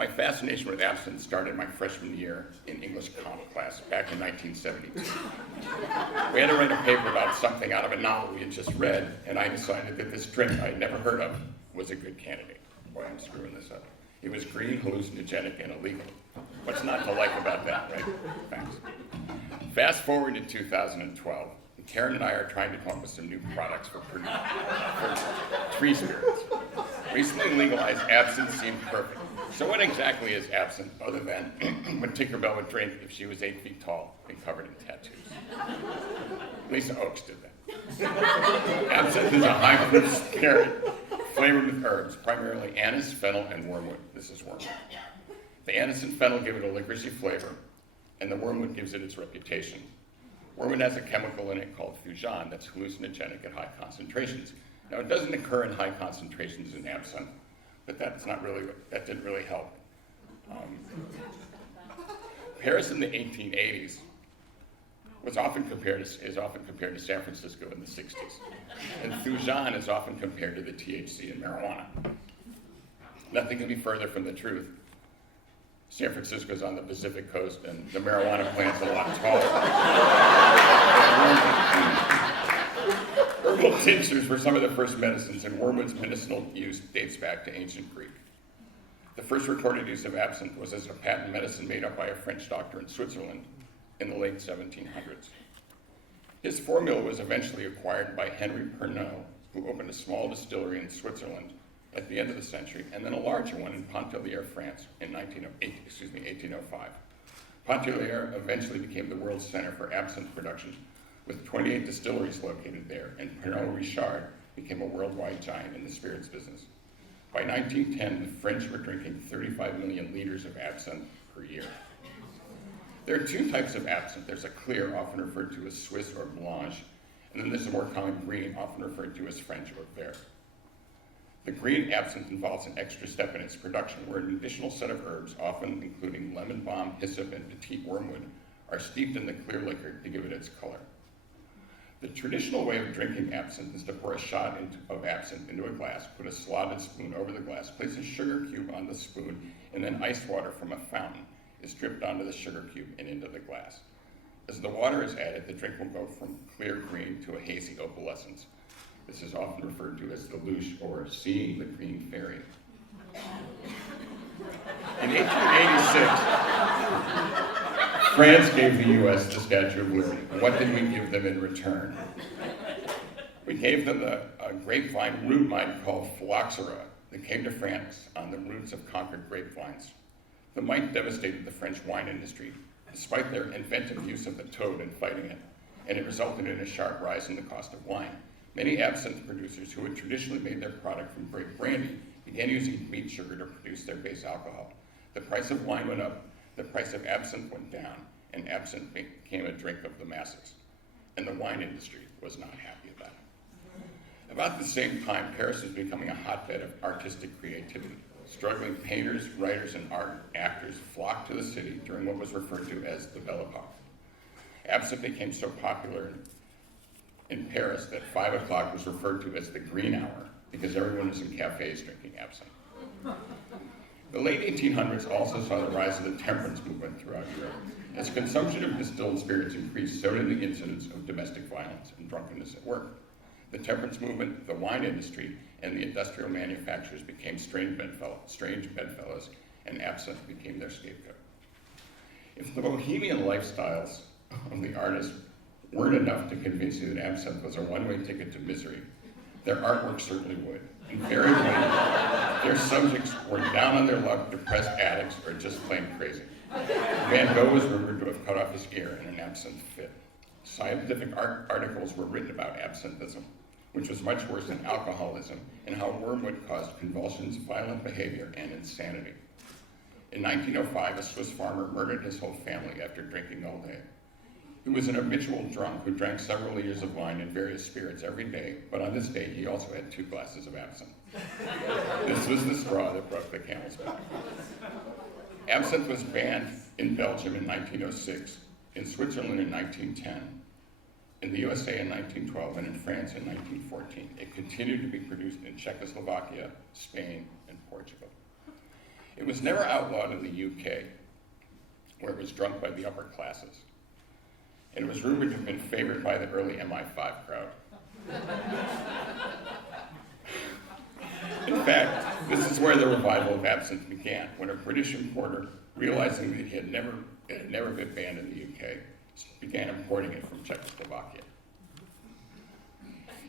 My fascination with absinthe started my freshman year in English comp class back in 1972. We had to write a paper about something out of a novel we had just read, and I decided that this drink I had never heard of was a good candidate. Boy, I'm screwing this up. It was green, hallucinogenic, and illegal. What's not to like about that, right? Thanks. Fast forward to 2012, and Karen and I are trying to come up with some new products for tree spirits. Recently legalized absinthe seemed perfect. So what exactly is absinthe other than what Tinkerbell would drink if she was 8 feet tall and covered in tattoos? Lisa Oakes did that. Absinthe is a high-proof spirit flavored with herbs, primarily anise, fennel, and wormwood. This is wormwood. The anise and fennel give it a licoricy flavor, and the wormwood gives it its reputation. Wormwood has a chemical in it called fujan that's hallucinogenic at high concentrations. Now, it doesn't occur in high concentrations in absinthe, but that didn't really help. Paris in the 1880s is often compared to San Francisco in the 60s. And fujan is often compared to the THC in marijuana. Nothing can be further from the truth. San Francisco is on the Pacific coast, and the marijuana plant's a lot taller. Herbal tinctures were some of the first medicines, and wormwood's medicinal use dates back to ancient Greek. The first recorded use of absinthe was as a patent medicine made up by a French doctor in Switzerland in the late 1700s. His formula was eventually acquired by Henry Pernod, who opened a small distillery in Switzerland at the end of the century, and then a larger one in Pontellier, France in 1805. Pontellier eventually became the world's center for absinthe production, with 28 distilleries located there, and Pernod Ricard became a worldwide giant in the spirits business. By 1910, the French were drinking 35 million liters of absinthe per year. There are two types of absinthe. There's a clear, often referred to as Swiss or Blanche, and then there's a more common green, often referred to as French or Vert. The green absinthe involves an extra step in its production, where an additional set of herbs, often including lemon balm, hyssop, and petite wormwood, are steeped in the clear liquor to give it its color. The traditional way of drinking absinthe is to pour a shot of absinthe into a glass, put a slotted spoon over the glass, place a sugar cube on the spoon, and then ice water from a fountain is dripped onto the sugar cube and into the glass. As the water is added, the drink will go from clear green to a hazy opalescence. This is often referred to as the louche, or seeing the green fairy. In 1886, France gave the U.S. the Statue of Liberty. What did we give them in return? We gave them a grapevine root mite called phylloxera that came to France on the roots of conquered grapevines. The mite devastated the French wine industry, despite their inventive use of the toad in fighting it, and it resulted in a sharp rise in the cost of wine. Many absinthe producers who had traditionally made their product from grape brandy began using beet sugar to produce their base alcohol. The price of wine went up, the price of absinthe went down, and absinthe became a drink of the masses. And the wine industry was not happy about it. About the same time, Paris was becoming a hotbed of artistic creativity. Struggling painters, writers, and actors flocked to the city during what was referred to as the Belle Epoque. Absinthe became so popular in Paris that 5 o'clock was referred to as the green hour because everyone was in cafes drinking absinthe. The late 1800s also saw the rise of the temperance movement throughout Europe. As consumption of distilled spirits increased, so did the incidence of domestic violence and drunkenness at work. The temperance movement, the wine industry, and the industrial manufacturers became strange bedfellows, and absinthe became their scapegoat. If the bohemian lifestyles of the artists weren't enough to convince you that absinthe was a one-way ticket to misery, their artwork certainly would. Invariably, their subjects were down on their luck, depressed addicts, or just plain crazy. Van Gogh was rumored to have cut off his ear in an absinthe fit. Scientific articles were written about absinthism, which was much worse than alcoholism, and how wormwood caused convulsions, violent behavior, and insanity. In 1905, a Swiss farmer murdered his whole family after drinking all day. He was an habitual drunk who drank several liters of wine and various spirits every day, but on this day he also had 2 glasses of absinthe. This was the straw that broke the camel's back. Absinthe was banned in Belgium in 1906, in Switzerland in 1910, in the USA in 1912, and in France in 1914. It continued to be produced in Czechoslovakia, Spain, and Portugal. It was never outlawed in the UK, where it was drunk by the upper classes. And it was rumored to have been favored by the early MI5 crowd. In fact, this is where the revival of absinthe began, when a British importer, realizing that it had never been banned in the UK, began importing it from Czechoslovakia.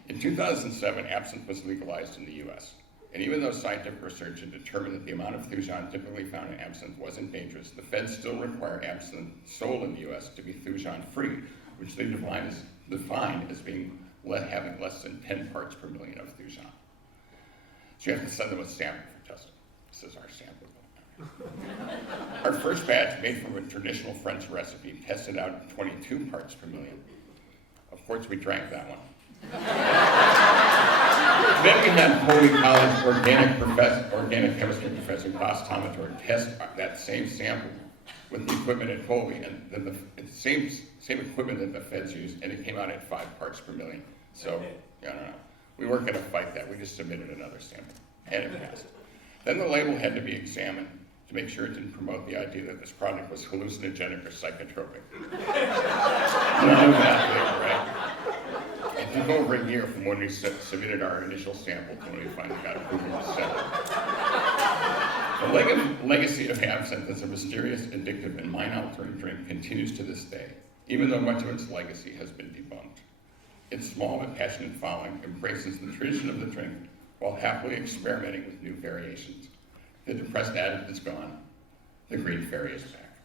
In 2007, absinthe was legalized in the US. And even though scientific research had determined that the amount of thujan typically found in absinthe wasn't dangerous, the feds still require absinthe sold in the US to be thujan-free, which they define as being having less than 10 parts per million of thujan. So you have to send them a sample for testing. This is our sample. Our first batch, made from a traditional French recipe, tested out at 22 parts per million. Of course, we drank that one. Then we had Holy College organic chemistry professor Bas Tomator test that same sample with the equipment at Holy, and then the same equipment that the feds used, and it came out at 5 parts per million. So, I don't know. We weren't going to fight that. We just submitted another sample, and it passed. Then the label had to be examined to make sure it didn't promote the idea that this product was hallucinogenic or psychotropic. None of that there, right? It took over a year from when we submitted our initial sample to when we finally got approval to sell it. The legacy of absinthe as a mysterious, addictive, and mind-altering drink continues to this day, even though much of its legacy has been debunked. Its small but passionate following embraces the tradition of the drink while happily experimenting with new variations. The depressed addict is gone. The green fairy is back.